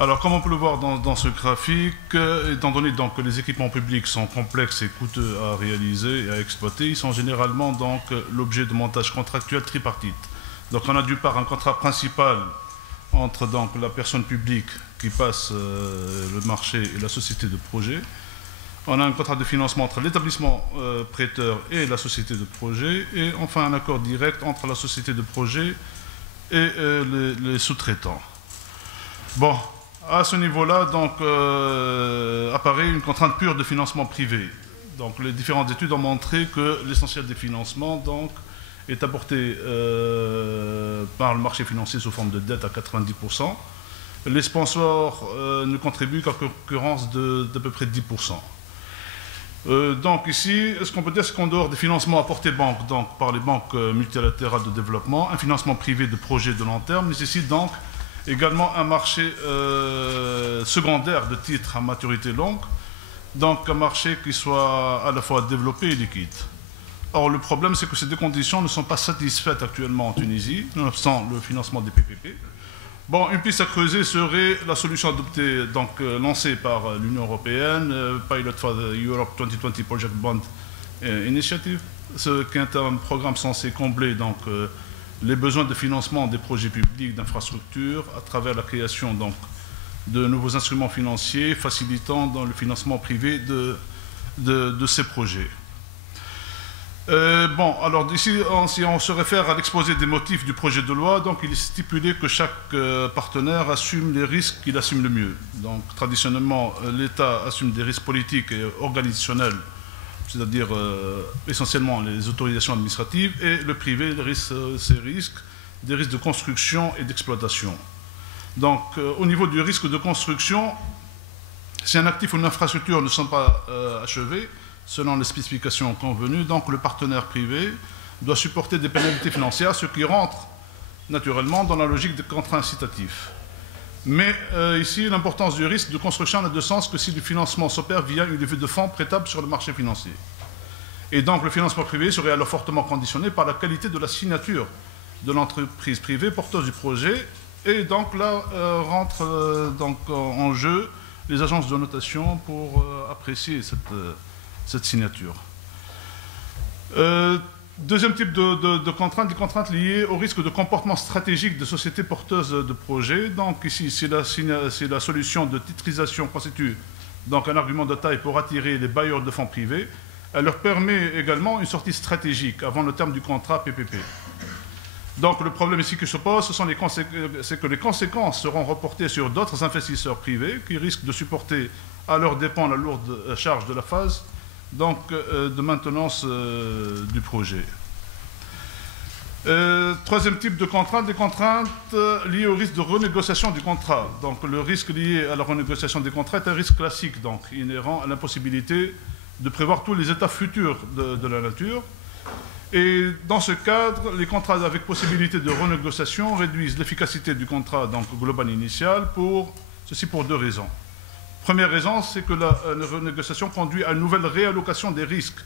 Alors, comme on peut le voir dans ce graphique, étant donné donc, que les équipements publics sont complexes et coûteux à réaliser et à exploiter, ils sont généralement donc l'objet de montage contractuel tripartite. Donc, on a d'une part un contrat principal entre donc, la personne publique qui passe le marché et la société de projet. On a un contrat de financement entre l'établissement prêteur et la société de projet. Et enfin, un accord direct entre la société de projet et les sous-traitants. Bon, à ce niveau-là, donc, apparaît une contrainte pure de financement privé. Donc, les différentes études ont montré que l'essentiel des financements donc, est apporté par le marché financier sous forme de dette à 90%. Les sponsors ne contribuent qu'à concurrence d'à peu près 10%. Donc ici, ce qu'on peut dire, c'est qu'en dehors des financements apportés donc, par les banques multilatérales de développement, un financement privé de projets de long terme nécessite donc également un marché secondaire de titres à maturité longue, donc un marché qui soit à la fois développé et liquide. Or, le problème, c'est que ces deux conditions ne sont pas satisfaites actuellement en Tunisie, nonobstant le financement des PPP. Bon, une piste à creuser serait la solution adoptée, donc lancée par l'Union européenne, Pilot for the Europe 2020 Project Bond Initiative, ce qui est un programme censé combler donc, les besoins de financement des projets publics d'infrastructures à travers la création donc, de nouveaux instruments financiers facilitant dans le financement privé de ces projets. Bon, alors ici, si on se réfère à l'exposé des motifs du projet de loi, donc il est stipulé que chaque partenaire assume les risques qu'il assume le mieux. Donc traditionnellement, l'État assume des risques politiques et organisationnels, c'est-à-dire essentiellement les autorisations administratives, et le privé ces risques, des risques de construction et d'exploitation. Donc au niveau du risque de construction, si un actif ou une infrastructure ne sont pas achevés, selon les spécifications convenues, donc le partenaire privé doit supporter des pénalités financières, ce qui rentre naturellement dans la logique des contrats incitatifs. Mais ici, l'importance du risque de construction n'a de sens que si le financement s'opère via une levée de fonds prêtable sur le marché financier. Et donc le financement privé serait alors fortement conditionné par la qualité de la signature de l'entreprise privée porteuse du projet. Et donc là rentrent donc, en jeu les agences de notation pour apprécier cette signature. Deuxième type de contraintes, des contraintes liées au risque de comportement stratégique de sociétés porteuses de projets. Donc ici, si la solution de titrisation constitue donc un argument de taille pour attirer les bailleurs de fonds privés, elle leur permet également une sortie stratégique avant le terme du contrat PPP. Donc le problème ici qui se pose, c'est que les conséquences seront reportées sur d'autres investisseurs privés qui risquent de supporter à leur dépens la lourde charge de la phase donc, de maintenance du projet. Troisième type de contrainte, des contraintes liées au risque de renégociation du contrat. Donc le risque lié à la renégociation des contrats est un risque classique, donc inhérent à l'impossibilité de prévoir tous les états futurs de la nature. Et dans ce cadre, les contrats avec possibilité de renégociation réduisent l'efficacité du contrat donc, global initial, ceci pour deux raisons. Première raison, c'est que la renégociation conduit à une nouvelle réallocation des risques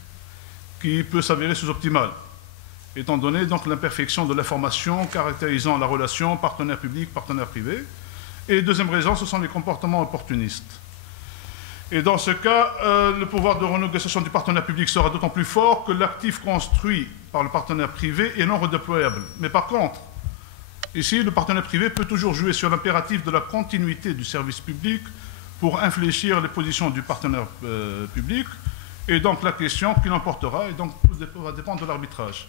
qui peut s'avérer sous-optimale, étant donné donc l'imperfection de l'information caractérisant la relation partenaire public, partenaire privé. Et deuxième raison, ce sont les comportements opportunistes. Et dans ce cas, le pouvoir de renégociation du partenaire public sera d'autant plus fort que l'actif construit par le partenaire privé est non redéployable. Mais par contre, ici, le partenaire privé peut toujours jouer sur l'impératif de la continuité du service public pour infléchir les positions du partenaire public, et donc la question qui l'emportera, et donc tout va dépendre de l'arbitrage.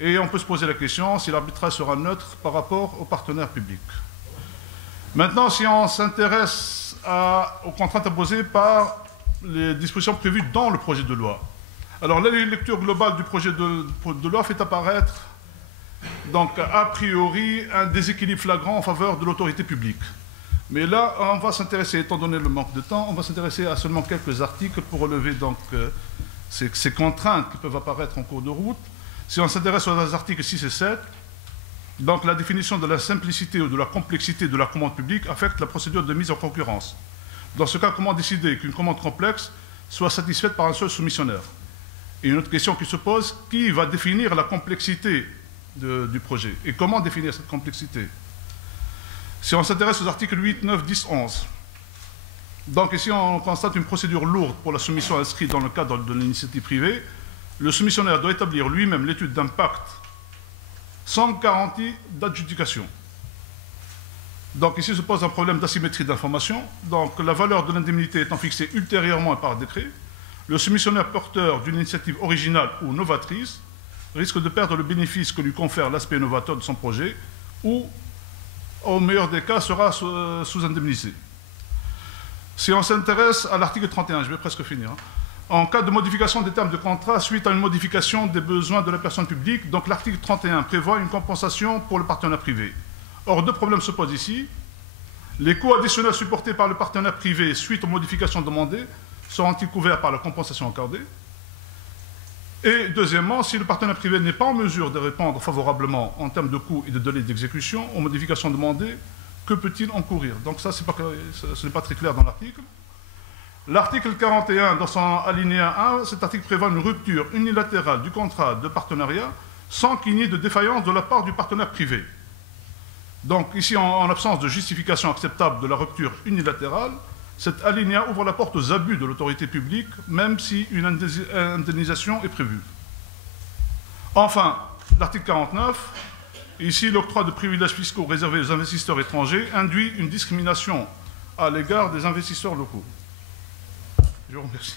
Et on peut se poser la question si l'arbitrage sera neutre par rapport au partenaire public. Maintenant, si on s'intéresse aux contraintes imposées par les dispositions prévues dans le projet de loi. Alors la lecture globale du projet de loi fait apparaître, donc a priori, un déséquilibre flagrant en faveur de l'autorité publique. Mais là, on va s'intéresser, étant donné le manque de temps, on va s'intéresser à seulement quelques articles pour relever donc, ces contraintes qui peuvent apparaître en cours de route. Si on s'intéresse aux articles 6 et 7, donc la définition de la simplicité ou de la complexité de la commande publique affecte la procédure de mise en concurrence. Dans ce cas, comment décider qu'une commande complexe soit satisfaite par un seul soumissionnaire? Et une autre question qui se pose, qui va définir la complexité du projet? Et comment définir cette complexité? Si on s'intéresse aux articles 8, 9, 10, 11, donc ici on constate une procédure lourde pour la soumission inscrite dans le cadre de l'initiative privée. Le soumissionnaire doit établir lui-même l'étude d'impact sans garantie d'adjudication. Donc ici se pose un problème d'asymétrie d'information. Donc la valeur de l'indemnité étant fixée ultérieurement par décret, le soumissionnaire porteur d'une initiative originale ou novatrice risque de perdre le bénéfice que lui confère l'aspect novateur de son projet ou, au meilleur des cas, sera sous-indemnisé. Si on s'intéresse à l'article 31, je vais presque finir, en cas de modification des termes de contrat suite à une modification des besoins de la personne publique, donc l'article 31 prévoit une compensation pour le partenaire privé. Or, deux problèmes se posent ici. Les coûts additionnels supportés par le partenaire privé suite aux modifications demandées seront-ils couverts par la compensation accordée? Et deuxièmement, si le partenaire privé n'est pas en mesure de répondre favorablement en termes de coûts et de délais d'exécution aux modifications demandées, que peut-il encourir? Donc ça, ce n'est pas très clair dans l'article. L'article 41, dans son alinéa 1, cet article prévoit une rupture unilatérale du contrat de partenariat sans qu'il n'y ait de défaillance de la part du partenaire privé. Donc ici, en absence de justification acceptable de la rupture unilatérale, cet alinéa ouvre la porte aux abus de l'autorité publique, même si une indemnisation est prévue. Enfin, l'article 49, ici l'octroi de privilèges fiscaux réservés aux investisseurs étrangers induit une discrimination à l'égard des investisseurs locaux. Je vous remercie.